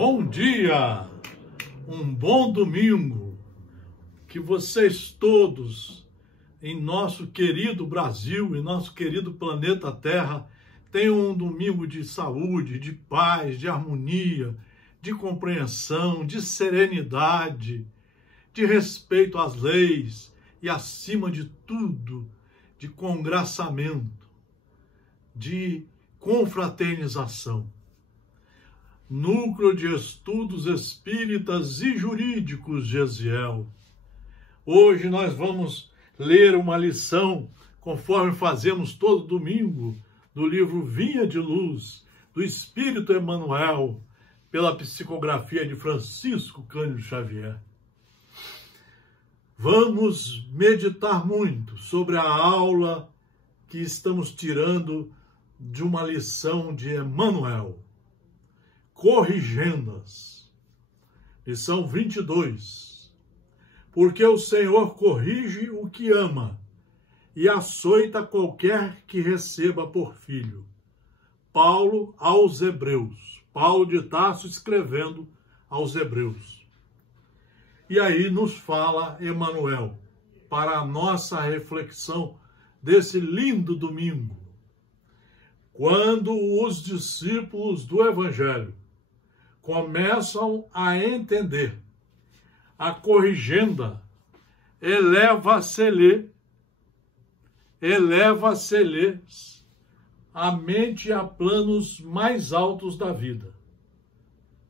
Bom dia, um bom domingo, que vocês todos em nosso querido Brasil e nosso querido planeta Terra tenham um domingo de saúde, de paz, de harmonia, de compreensão, de serenidade, de respeito às leis e, acima de tudo, de congraçamento, de confraternização. Núcleo de Estudos Espíritas e Jurídicos Gesiel. Hoje nós vamos ler uma lição, conforme fazemos todo domingo, do livro Vinha de Luz, do Espírito Emmanuel, pela psicografia de Francisco Cândido Xavier. Vamos meditar muito sobre a aula que estamos tirando de uma lição de Emmanuel. Corrigendas. Lição 22. Porque o Senhor corrige o que ama e açoita qualquer que receba por filho. Paulo aos Hebreus. Paulo de Tarso escrevendo aos Hebreus. E aí nos fala Emmanuel, para a nossa reflexão desse lindo domingo. Quando os discípulos do Evangelho começam a entender a corrigenda, eleva-se-lhes a mente a planos mais altos da vida.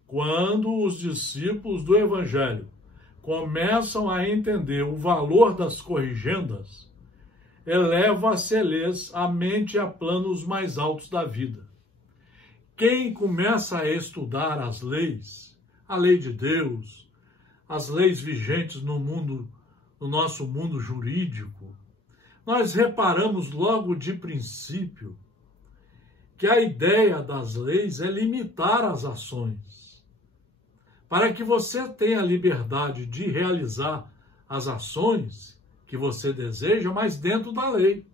Quando os discípulos do Evangelho começam a entender o valor das corrigendas, eleva-se-lhes a mente a planos mais altos da vida. Quem começa a estudar as leis, a lei de Deus, as leis vigentes no nosso mundo jurídico, nós reparamos logo de princípio que a ideia das leis é limitar as ações, para que você tenha a liberdade de realizar as ações que você deseja, mas dentro da lei.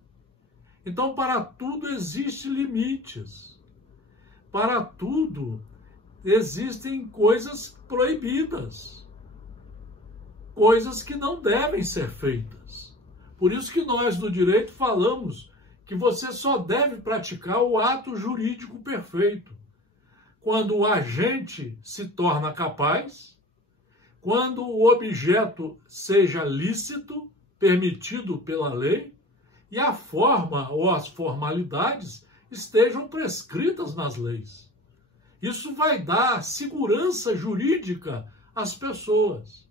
Então, para tudo existem limites. Para tudo existem coisas proibidas, coisas que não devem ser feitas. Por isso que nós do direito falamos que você só deve praticar o ato jurídico perfeito quando o agente se torna capaz, quando o objeto seja lícito, permitido pela lei, e a forma ou as formalidades estejam prescritas nas leis. Isso vai dar segurança jurídica às pessoas.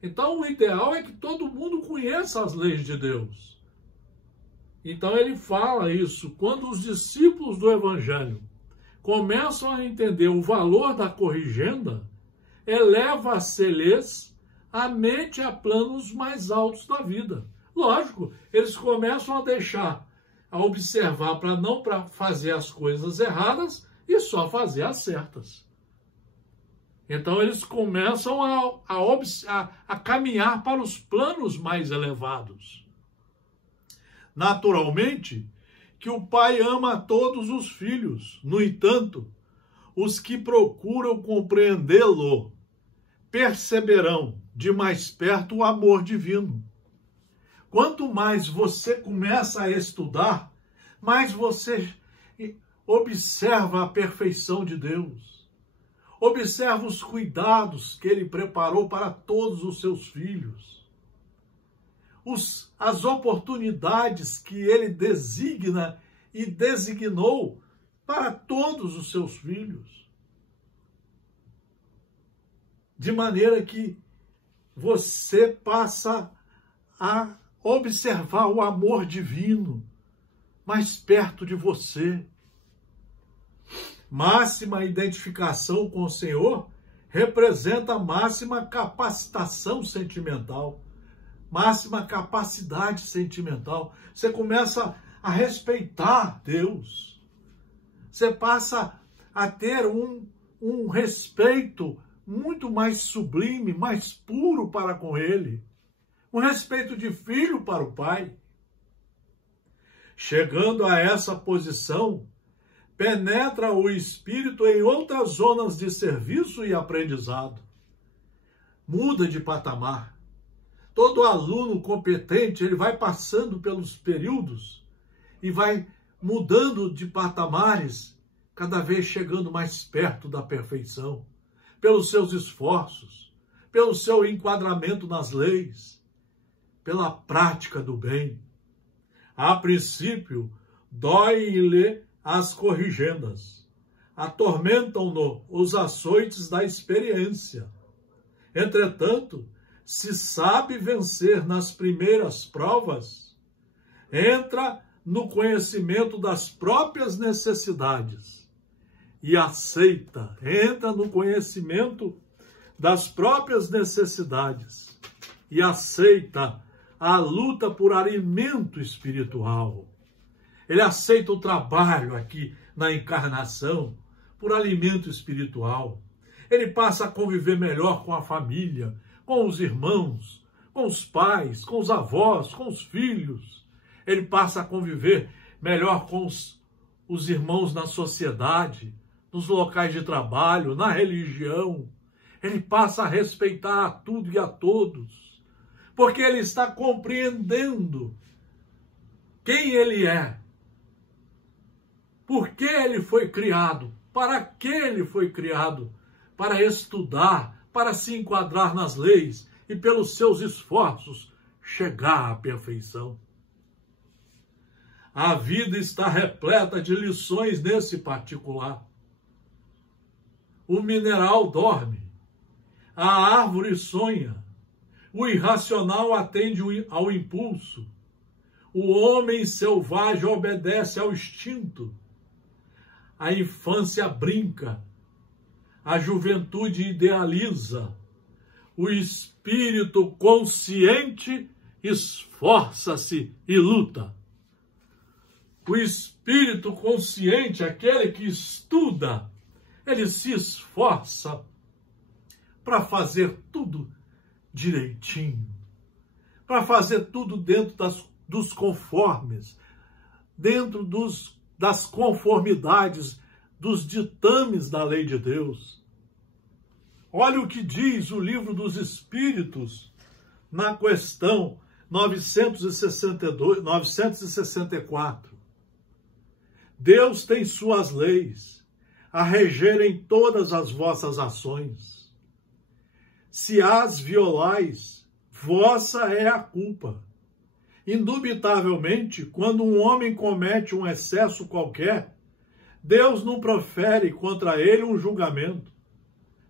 Então, o ideal é que todo mundo conheça as leis de Deus. Então, ele fala isso. Quando os discípulos do Evangelho começam a entender o valor da corrigenda, eleva-se-lhes a mente a planos mais altos da vida. Lógico, eles começam a observar para não fazer as coisas erradas e só fazer as certas. Então eles começam a caminhar para os planos mais elevados. Naturalmente que o pai ama a todos os filhos. No entanto, os que procuram compreendê-lo perceberão de mais perto o amor divino. Quanto mais você começa a estudar, mais você observa a perfeição de Deus. Observa os cuidados que Ele preparou para todos os seus filhos. As oportunidades que Ele designa e designou para todos os seus filhos. De maneira que você passa a observar o amor divino mais perto de você. Máxima identificação com o Senhor representa máxima capacitação sentimental, máxima capacidade sentimental. Você começa a respeitar Deus. Você passa a ter um respeito muito mais sublime, mais puro para com Ele. Um respeito de filho para o Pai. Chegando a essa posição, penetra o espírito em outras zonas de serviço e aprendizado. Muda de patamar. Todo aluno competente, ele vai passando pelos períodos e vai mudando de patamares, cada vez chegando mais perto da perfeição, pelos seus esforços, pelo seu enquadramento nas leis, pela prática do bem. A princípio, dói-lhe as corrigendas, atormentam-no os açoites da experiência. Entretanto, se sabe vencer nas primeiras provas, entra no conhecimento das próprias necessidades e aceita, entra no conhecimento das próprias necessidades e aceita a luta por alimento espiritual. Ele aceita o trabalho aqui na encarnação por alimento espiritual. Ele passa a conviver melhor com a família, com os irmãos, com os pais, com os avós, com os filhos. Ele passa a conviver melhor com os irmãos na sociedade, nos locais de trabalho, na religião. Ele passa a respeitar a tudo e a todos, porque ele está compreendendo quem ele é, por que ele foi criado, para que ele foi criado, para estudar, para se enquadrar nas leis e pelos seus esforços chegar à perfeição. A vida está repleta de lições nesse particular. O mineral dorme, a árvore sonha, o irracional atende ao impulso, o homem selvagem obedece ao instinto, a infância brinca, a juventude idealiza, o espírito consciente esforça-se e luta. O espírito consciente, aquele que estuda, ele se esforça para fazer tudo direitinho, para fazer tudo dentro dos conformes, dentro das conformidades, dos ditames da lei de Deus. Olha o que diz o Livro dos Espíritos na questão 964. Deus tem suas leis a regerem todas as vossas ações. Se as violais, vossa é a culpa. Indubitavelmente, quando um homem comete um excesso qualquer, Deus não profere contra ele um julgamento,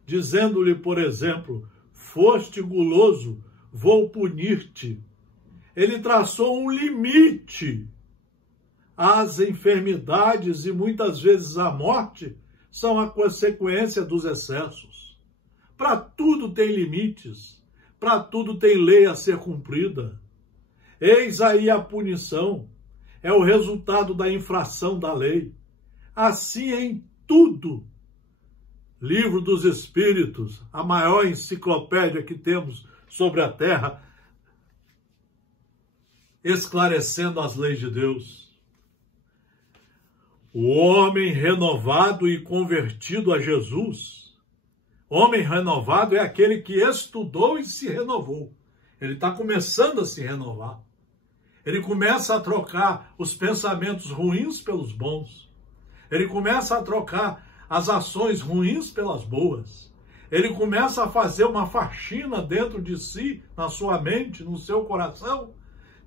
dizendo-lhe, por exemplo, foste guloso, vou punir-te. Ele traçou um limite. As enfermidades e muitas vezes a morte são a consequência dos excessos. Para tudo tem limites, para tudo tem lei a ser cumprida. Eis aí a punição, é o resultado da infração da lei. Assim em tudo. Livro dos Espíritos, a maior enciclopédia que temos sobre a Terra, esclarecendo as leis de Deus. O homem renovado e convertido a Jesus, homem renovado é aquele que estudou e se renovou. Ele está começando a se renovar. Ele começa a trocar os pensamentos ruins pelos bons. Ele começa a trocar as ações ruins pelas boas. Ele começa a fazer uma faxina dentro de si, na sua mente, no seu coração,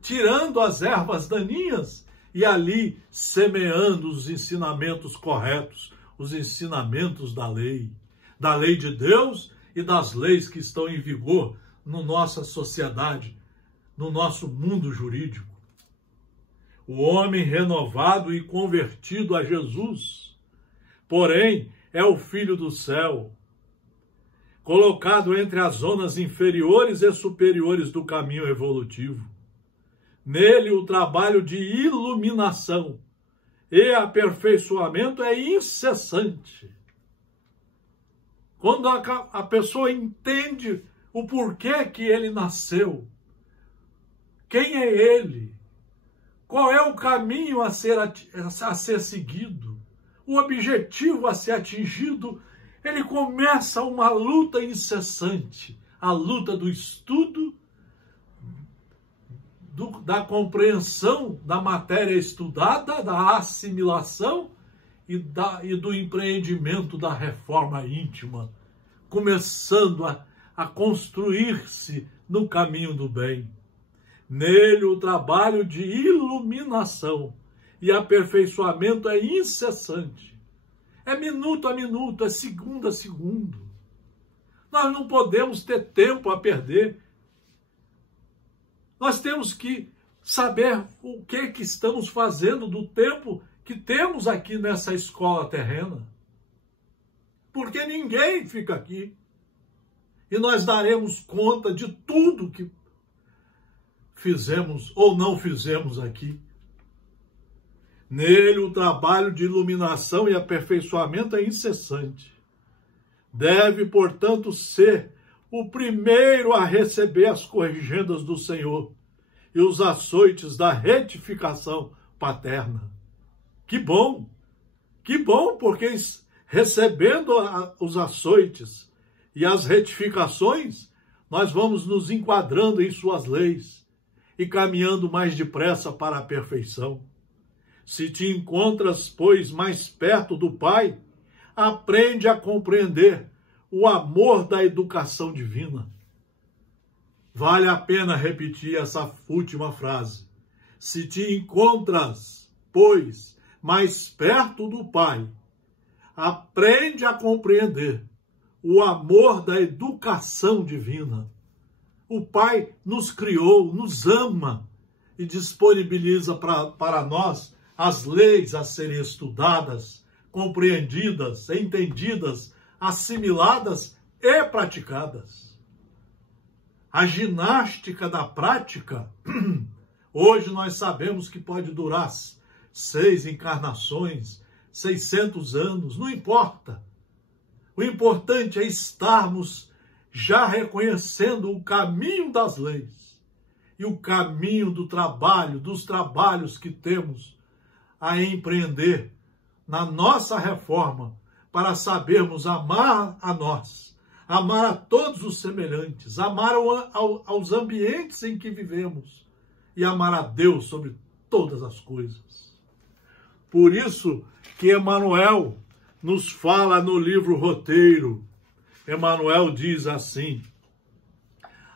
tirando as ervas daninhas e ali semeando os ensinamentos corretos, os ensinamentos da lei de Deus e das leis que estão em vigor na nossa sociedade, no nosso mundo jurídico. O homem renovado e convertido a Jesus, porém, é o filho do céu, colocado entre as zonas inferiores e superiores do caminho evolutivo. Nele, o trabalho de iluminação e aperfeiçoamento é incessante. Quando a pessoa entende o porquê que ele nasceu, quem é ele, qual é o caminho a ser seguido, o objetivo a ser atingido, ele começa uma luta incessante, a luta do estudo, da compreensão da matéria estudada, da assimilação e do empreendimento da reforma íntima, começando a construir-se no caminho do bem. Nele o trabalho de iluminação e aperfeiçoamento é incessante. É minuto a minuto, é segundo a segundo. Nós não podemos ter tempo a perder. Nós temos que saber o que estamos fazendo do tempo que temos aqui nessa escola terrena. Porque ninguém fica aqui. E nós daremos conta de tudo que fizemos ou não fizemos aqui. Nele o trabalho de iluminação e aperfeiçoamento é incessante. Deve, portanto, ser o primeiro a receber as corrigendas do Senhor e os açoites da retificação paterna. Que bom, porque recebendo os açoites e as retificações, nós vamos nos enquadrando em suas leis e caminhando mais depressa para a perfeição. Se te encontras, pois, mais perto do Pai, aprende a compreender o amor da educação divina. Vale a pena repetir essa última frase. Se te encontras, pois, mais perto do Pai, aprende a compreender o amor da educação divina. O Pai nos criou, nos ama e disponibiliza para nós as leis a serem estudadas, compreendidas, entendidas, assimiladas e praticadas. A ginástica da prática, hoje nós sabemos que pode durar 6 encarnações, 600 anos, não importa. O importante é estarmos já reconhecendo o caminho das leis e o caminho do trabalho, dos trabalhos que temos a empreender na nossa reforma para sabermos amar a nós, amar a todos os semelhantes, amar aos ambientes em que vivemos e amar a Deus sobre todas as coisas. Por isso que Emmanuel nos fala no livro Roteiro. Emmanuel diz assim: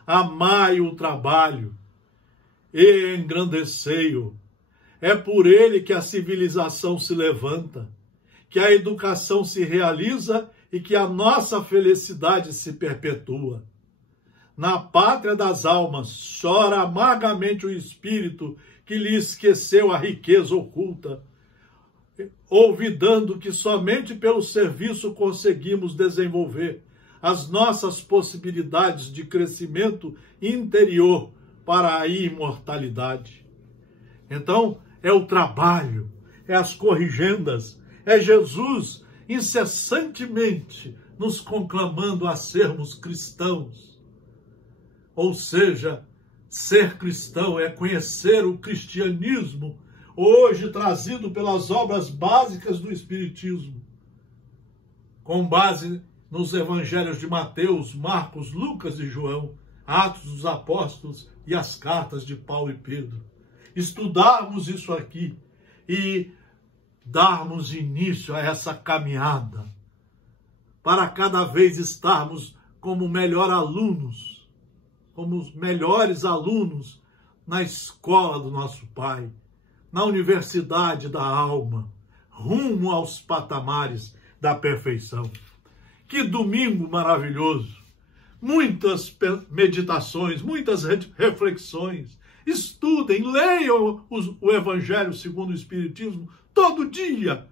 amai o trabalho e engrandecei-o. É por ele que a civilização se levanta, que a educação se realiza e que a nossa felicidade se perpetua. Na pátria das almas chora amargamente o espírito que lhe esqueceu a riqueza oculta, olvidando que somente pelo serviço conseguimos desenvolver as nossas possibilidades de crescimento interior para a imortalidade. Então, é o trabalho, é as corrigendas, é Jesus incessantemente nos conclamando a sermos cristãos. Ou seja, ser cristão é conhecer o cristianismo, hoje trazido pelas obras básicas do Espiritismo, com base nos evangelhos de Mateus, Marcos, Lucas e João, Atos dos Apóstolos e as cartas de Paulo e Pedro. Estudarmos isso aqui e darmos início a essa caminhada para cada vez estarmos como melhores alunos na escola do nosso Pai, na universidade da alma, rumo aos patamares da perfeição. Que domingo maravilhoso! Muitas meditações, muitas reflexões. Estudem, leiam o Evangelho segundo o Espiritismo todo dia,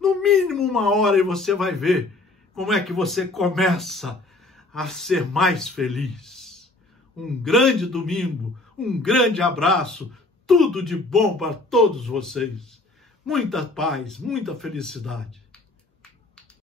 no mínimo 1 hora, e você vai ver como é que você começa a ser mais feliz. Um grande domingo, um grande abraço, tudo de bom para todos vocês. Muita paz, muita felicidade.